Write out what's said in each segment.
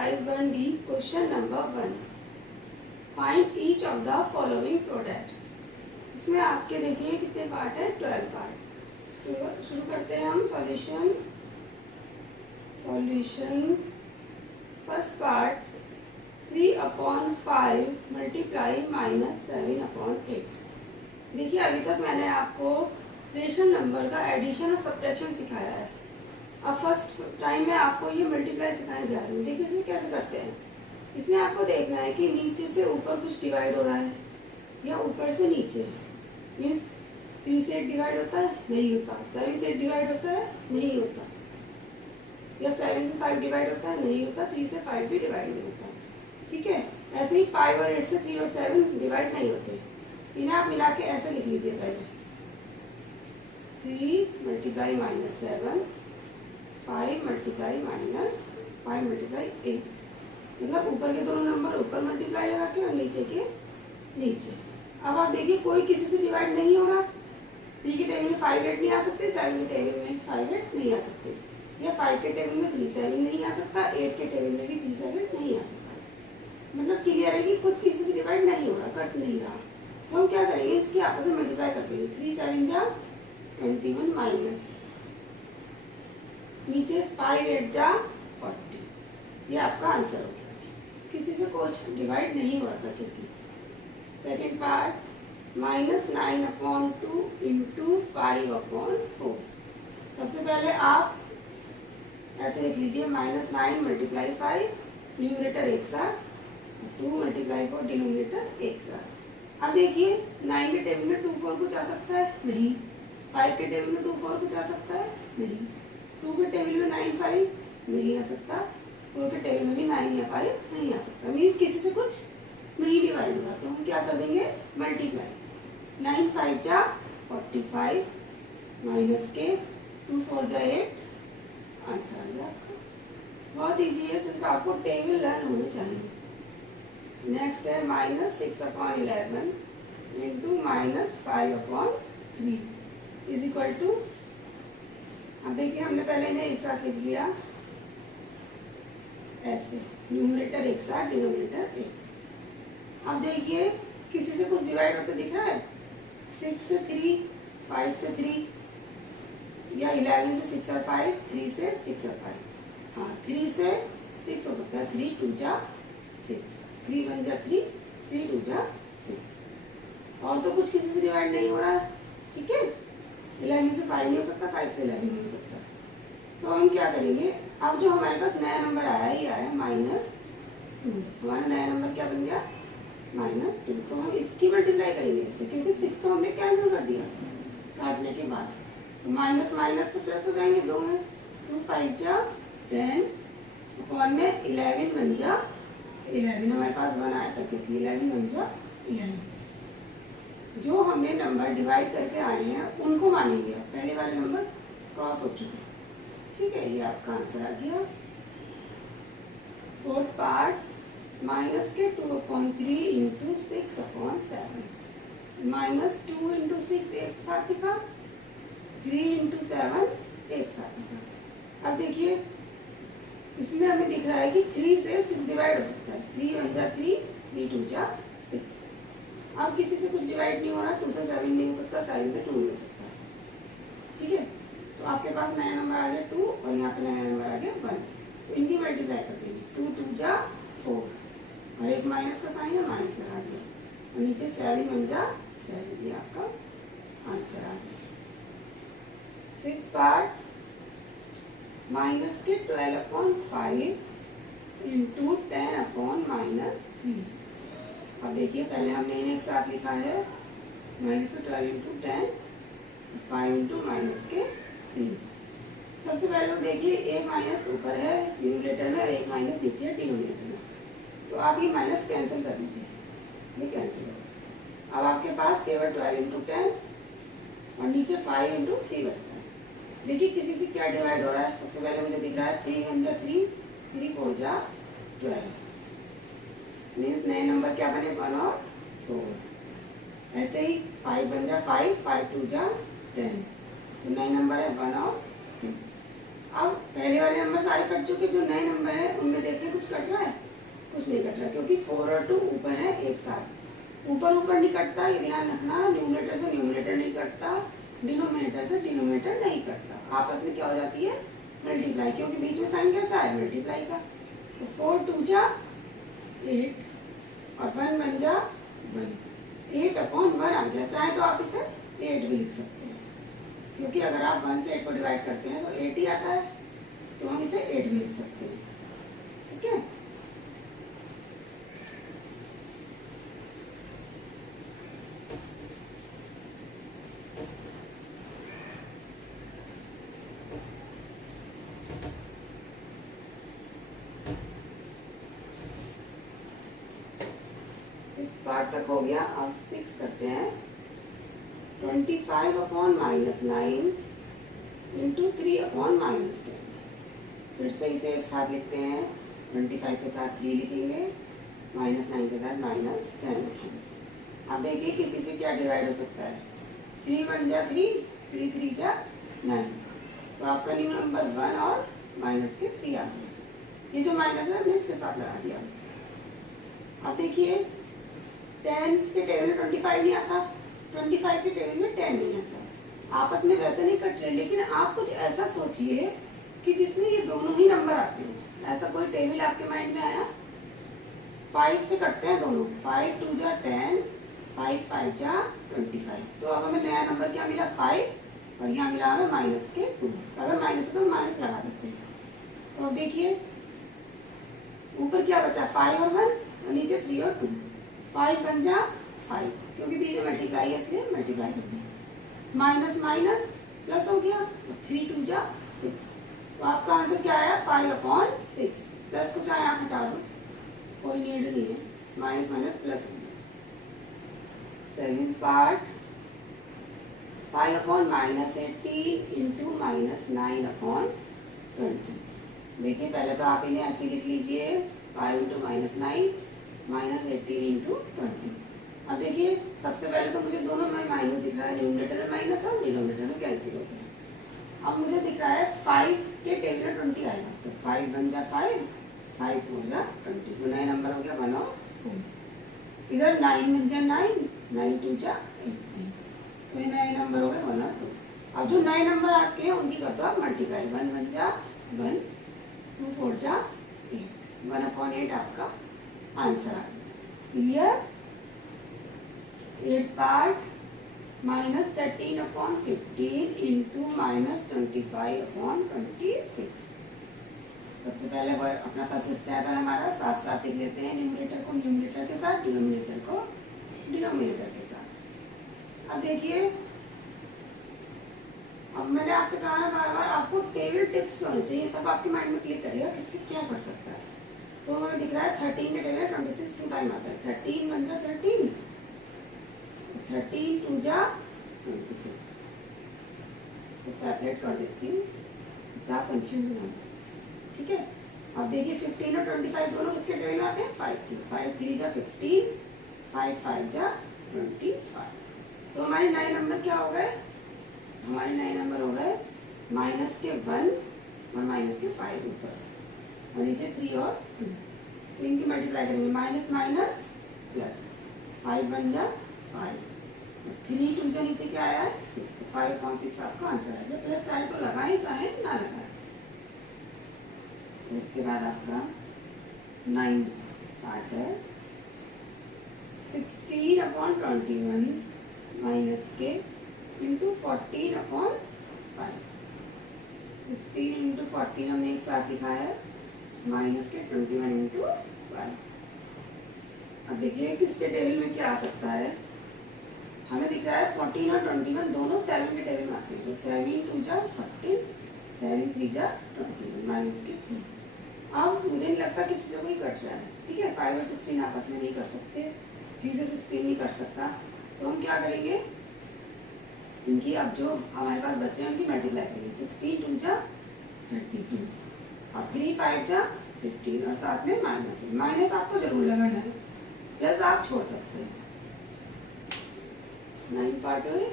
exercise 1D question number 1. Find each of the following products. इसमें आपके देखिए कितने पार्ट है, 12 पार्ट. शुरू करते हैं हम सॉल्यूशन. First part 3/5 multiply -7/8. देखिए अभी तक मैंने आपको रेशनल नंबर का एडिशन और सब्ट्रैक्शन सिखाया है. अब फर्स्ट टाइम में आपको ये मल्टीप्लाई सिखाने जा रही हूँ. देखिए इसमें कैसे करते हैं. इसमें आपको देखना है कि नीचे से ऊपर कुछ डिवाइड हो रहा है या ऊपर से नीचे. मीन्स 3 से 8 डिवाइड होता है, नहीं होता. 7 से 8 डिवाइड होता है, नहीं होता. या 7 से 5 डिवाइड होता है, नहीं होता. 3 से 5 भी डिवाइड नहीं होता. ठीक है. ऐसे ही 5 और 8 से 3 और 7 डिवाइड नहीं होते. इन्हें आप मिला के ऐसे लिख लीजिए. पहले 3 मल्टीप्लाई -7, 5 मल्टीप्लाई -5 मल्टीप्लाई 8. मतलब ऊपर के दोनों नंबर ऊपर मल्टीप्लाई लगा के और नीचे के नीचे. अब आप देखिए कोई किसी से डिवाइड नहीं हो रहा. 3 के टेबल में 5 8 नहीं आ सकते, 7 के टेबल में 5 8 नहीं आ सकते, या 5 के टेबल में 3 7 नहीं आ सकता, 8 के टेबल में भी 3 7 नहीं आ सकता. मतलब क्लियर है कि कुछ किसी से डिवाइड नहीं हो रहा, कट नहीं रहा. तो हम क्या करेंगे, इसकी आपस में मल्टीप्लाई कर देंगे. 3 7 जा 21 माइनस नीचे 5 8 जा 40. ये आपका आंसर हो गया. किसी से कुछ डिवाइड नहीं हो रहा था क्योंकि. Second part -9/2 into 5/4. सबसे पहले आप ऐसे लिख लीजिए -9 मल्टीप्लाई 5 न्यूमरेटर एक साथ, 2 मल्टीप्लाई 4 डिनोमिनेटर एक साथ. अब देखिए 9 के टेबल में 2 4 कुछ आ सकता है, नहीं. 5 के टेबल में 2 4 कुछ आ सकता है, नहीं. 2 के टेबल में 9 5 नहीं आ सकता. 4 के टेबल में भी 9 या 5 नहीं आ सकता. मीन्स किसी से कुछ नहीं डिवाइड हुआ. तो हम क्या कर देंगे, मल्टीप्लाई. 9 5 जा 45 माइनस के 2 4 जा 8. आंसर आ गया आपका. बहुत ईजी है, सिर्फ आपको टेबल लर्न होने चाहिए. नेक्स्ट है -6/11 इंटू -5/3 इज इक्वल टू. अब देखिए हमने पहले इन्हें एक साथ लिख लिया ऐसे, न्यूमरेटर एक साथ डिनोमिनेटर एक साथ. अब देखिए किसी से कुछ डिवाइड होते दिख रहा है. 6 से 3, 5 से 3, या 11 से 6 और 5, 3 से 6 और 5. हाँ 3 से 6 हो सकता है. 3 2 जा 6, 3 1 जा 3, 3 2 जा 6. और तो कुछ किसी से डिवाइड नहीं हो रहा है. ठीक है. 11 से 5 नहीं हो सकता, 5 से 11 नहीं हो सकता. तो हम क्या करेंगे, अब जो हमारे पास नया नंबर आया ही आया -2. हमारा नया नंबर क्या बन गया, -2. तो हम इसकी मल्टीप्लाई करेंगे इससे, क्योंकि 6 तो हमने कैंसिल कर दिया काटने के बाद. तो माइनस माइनस तो प्लस हो जाएंगे, 2 है. 2 5 जा 10 अपॉन में 11 बन जा 11. हमारे पास 1 आया था क्योंकि 11 बन जा 11. जो हमने नंबर डिवाइड करके आए हैं उनको मानेंगे. पहले वाले नंबर क्रॉस हो चुके. ठीक है. ये आपका आंसर आ गया. फोर्थ पार्ट माइनस के 2/3 इंटू 6/7. -2 इंटू 6 एक साथ लिखा, 3 इंटू 7 एक साथ लिखा. अब देखिए इसमें हमें दिख रहा है कि 3 से 6 डिवाइड हो सकता है. 3 1 जा 3, 3 2 जा 6. अब किसी से कुछ डिवाइड नहीं हो रहा. 2 से 7 नहीं हो सकता, 7 से 2 नहीं हो सकता. ठीक है. तो आपके पास नया नंबर आ गया 2 और यहाँ पे नया नंबर आ गया 1. तो इनकी मल्टीप्लाई कर देंगे. 2 2 जा 4 और एक माइनस का साइन है, माइनस लगा दिया. और नीचे 7 1 जा 7. ये आपका आंसर आ गया. फिफ्थ पार्ट माइनस के 12/5 इंटू 10/-3. अब देखिए पहले हमने इन्हें एक साथ लिखा है -12 इंटू 10 5 इंटू -3. सबसे पहले तो देखिए एक माइनस ऊपर है न्यूमरेटर में और एक माइनस नीचे है डिनोमिनेटर में. तो आप ये माइनस कैंसिल कर दीजिए. ये कैंसिल हो. अब आपके पास केवल 12 इंटू 10 और नीचे 5 इंटू 3 बचता है. देखिए किसी से क्या डिवाइड हो रहा है. सबसे पहले मुझे दिख रहा है 3 1 जा 3, 3 4 जा 12. मीन्स नए नंबर क्या बने, 1 और 4. ऐसे ही 5 1 जा 5, 5 2 जा 10. तो नए नंबर है 1 और 2. अब पहले वाले नंबर सारे कट चुके. जो नए नंबर है उनमें देखिए कुछ कट रहा है? कुछ नहीं कट रहा, क्योंकि 4 और 2 ऊपर है एक साथ। ऊपर ऊपर नहीं कटता, ये ध्यान रखना। न्यूमरेटर से न्यूमरेटर नहीं कटता, डिनोमिनेटर से डिनोमिनेटर नहीं कटता। आपस में क्या हो जाती है? मल्टीप्लाई, क्योंकि बीच में साइन कैसा है? मल्टीप्लाई का। तो 4 2 जा 8 और 1 बन जा 1, 8/1 आ गया। चाहे तो आप इसे 8 भी लिख सकते हैं, क्योंकि अगर आप 1 से 8 को डिवाइड करते हैं तो 8 ही आता है, तो हम इसे 8 भी लिख सकते हैं। ठीक है, पार्ट तक हो गया। अब 6 करते हैं। 25/-9 इंटू 3/-10। फिर से इसे एक साथ लिखते हैं। 25 के साथ 3 लिखेंगे, -9 के साथ -10 लिखेंगे। अब देखिए किसी से क्या डिवाइड हो सकता है? 3 1 जा 3, 3 3 जा 9। तो आपका न्यू नंबर 1 और माइनस के 3 आ गया। ये जो माइनस है हमने इसके साथ लगा दिया। अब देखिए 10 के टेबल में 25 नहीं आता, 25 के टेबल में 10 नहीं आता। आपस में वैसे नहीं कट रहे, लेकिन आप कुछ ऐसा सोचिए कि जिसमें ये दोनों ही नंबर आते हैं। ऐसा कोई टेबल आपके माइंड में आया? 5 से कटते हैं दोनों। 5 2 जा 10, 5 5 जा 25। तो अब हमें नया नंबर क्या मिला? 5, और यहाँ मिला हमें माइनस के 2। अगर माइनस है तो माइनस लगा देते हैं। तो अब देखिए ऊपर क्या बचा? 5 और 1, और नीचे 3 और 2। 5 बन जा 5, क्योंकि बीच में मल्टीप्लाई है इसलिए मल्टीप्लाई कर दिया। माइनस माइनस प्लस हो गया, और 3 2 जा 6। तो आपका आंसर क्या आया? 5/6। प्लस कुछ आया आप हटा दो, कोई नीड नहीं है। माइनस माइनस प्लस हो गया। 7th part 5/-18 into -9/20। देखिए पहले तो आप इन्हें ऐसे लिख लीजिए, 5 × -9 -18 इंटू 20। अब देखिए सबसे पहले तो मुझे दोनों में माइनस दिख रहा है, न्यूमरेटर में माइनस और डिनोमिनेटर में कैंसिल हो गया। अब मुझे दिख रहा है 5 के टेबल में 20 आएगा, तो 5 बन जा 5, 5 4 जा 20। तो नया नंबर हो गया 1 और 4। इधर 9 बन जा 9, 9 2 जा 18। तो ये नए नंबर हो गए 1 और 2। अब जो नए नंबर आपके हैं उनकी कर दो आप मल्टीप्लाई। 1 बन जा 1, 2 4 जा 8, 1/8 आपका आंसर आ गया। क्लियर? 8 part -13/15 into -25/26। सबसे पहले वो अपना फर्स्ट स्टेप है हमारा, साथ साथ लिख लेते हैं। न्यूमरेटर को न्यूमरेटर के साथ, डिनोमिनेटर को डिनोमिनेटर के साथ। अब देखिए, अब मैंने आपसे कहा ना बार बार, आपको टेबल टिप्स होने चाहिए, तब आपके माइंड में क्लिक करेगा किससे क्या कर सकता है। तो हमें दिख रहा है 13 के टेबल 26 2 टाइम आता है। 13 बन जा 13, 13 2 जा 26। इसको सेपरेट कर देती हूँ, इससे आप कंफ्यूज ना हो। ठीक है, अब देखिए 15 और 25 दोनों किसके टेबल में आते हैं? 5 के। 5 3 जा 15, 5 5 जा 25। तो हमारे नए नंबर क्या हो गए? हमारे नए नंबर हो गए माइनस के 1 और माइनस के 5 ऊपर, और नीचे 3 और 2। तो इनकी मल्टीप्लाई करेंगे, माइनस माइनस प्लस। 5 बन जा 5, 3 2 जो नीचे क्या आया है? 6। तो 5/6 आपका आंसर है। प्लस चाहे तो लगाएं, चाहे ना लगाएं। उसके बाद आपका 9th पार्ट है 16/21 माइनस के इंटू 14/5। 16 इंटू 14 हमने एक साथ लिखा है, माइनस के 21 इंटू 5। अब देखिए किसके टेबल में क्या आ सकता है? हमें दिख रहा है 14 और 21 दोनों 7 के टेबल में आते हैं। तो 7 2 जा 14, 7 3 जा 21, माइनस के 3। अब मुझे नहीं लगता किसी से कोई कट रहा है। ठीक है, 5 और 16 आपस में नहीं कर सकते, 3 से 16 नहीं कर सकता। तो हम क्या करेंगे, इनकी अब जो हमारे पास बच रहे हैं उनकी मल्टीप्लाई करेंगे। 16 2 जा 32, और 3 5 जा 15, और साथ में माइनस है। माइनस आपको जरूर लगाना है, प्लस आप छोड़ सकते हैं। 9 पार्ट हुए।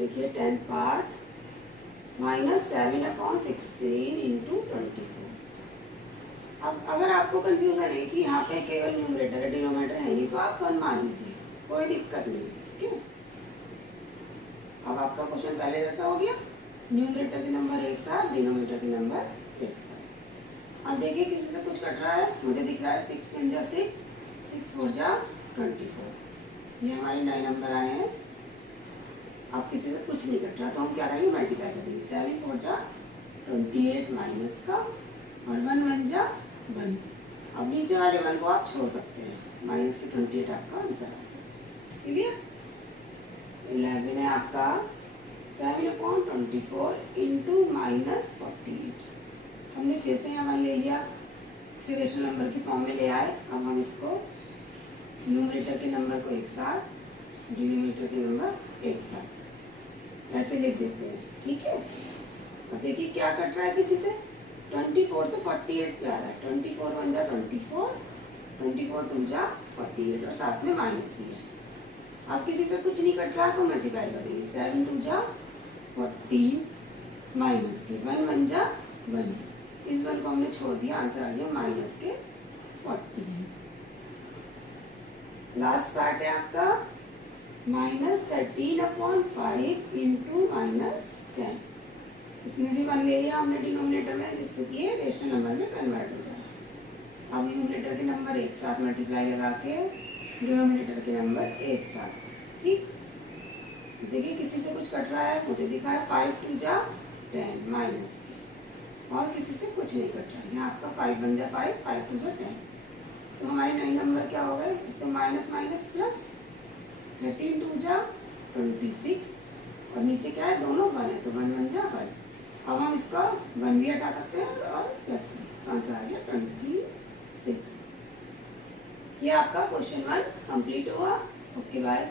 देखिए 10 पार्ट -7/16 इंटू 24। अब अगर आपको कंफ्यूजन है कि यहाँ पे केवल न्यूमरेटर है डिनोमिनेटर है नहीं, तो आप 1 मान लीजिए, कोई दिक्कत नहीं है। ठीक है, अब आपका क्वेश्चन पहले जैसा हो गया, न्यूमरेटर के नंबर एक साथ, डिनोमिनेटर के नंबर एक साथ। अब देखिए किसी से कुछ कट रहा है, मुझे दिख रहा है 6 1 जा 6, 6 4 जा 24, ये हमारे 9 नंबर आए हैं। अब किसी से कुछ नहीं कट रहा, तो हम क्या करेंगे, मल्टीप्लाई कर देंगे। 7 4 जा 28 माइनस का, और 1 1 जा 1। अब नीचे वाले 1 को आप छोड़ सकते हैं, माइनस के 28 आपका आंसर आता है। क्लियर? 11 है आपका 7/24 इंटू -48। हमने फिर से यहाँ 1 ले लिया, इसे रेशनल नंबर की फॉर्म में ले आए। अब हम इसको न्यूमरेटर के नंबर को एक साथ, डिनोमिनेटर के नंबर एक साथ ऐसे लिख देते हैं। ठीक है, अब देखिए क्या कट रहा है किसी से, 24 से 48 पे आ रहा है। 24 1 जा 24, 24 2 जा 48, और साथ में माइनस भी है। अब किसी से कुछ नहीं कट रहा, तो मल्टीप्लाई कर देंगे। 7 2 जा 14 माइनस के 1 1 जा 1, इस 1 को हमने छोड़ दिया, आंसर आ गया माइनस के 14। लास्ट पार्ट है आपका -13/5 इंटू -10। इसमें भी 1 ले लिया हमने डिनोमिनेटर में, जिससे कि ये रेशनल नंबर में कन्वर्ट हो जाए। अब न्यूमरेटर के नंबर एक साथ मल्टीप्लाई लगा के डिनोमिनेटर के नंबर एक साथ। ठीक, देखिए किसी से कुछ कट रहा है, मुझे दिखा है 5 2 जा 10 माइनस, और किसी से कुछ नहीं कट रहा है। यहाँ आपका 5 1 जा 5, 5 2 जा 10। तो हमारे 9 नंबर क्या हो गए, एक तो माइनस माइनस प्लस, 13 2 जा 26, और नीचे क्या है, दोनों 1 है, तो 1 1 जा 1। अब हम इसका 1 भी हटा सकते हैं और प्लस में, आंसर आ गया 26। ये आपका क्वेश्चन 1 कंप्लीट हुआ। Okay bye.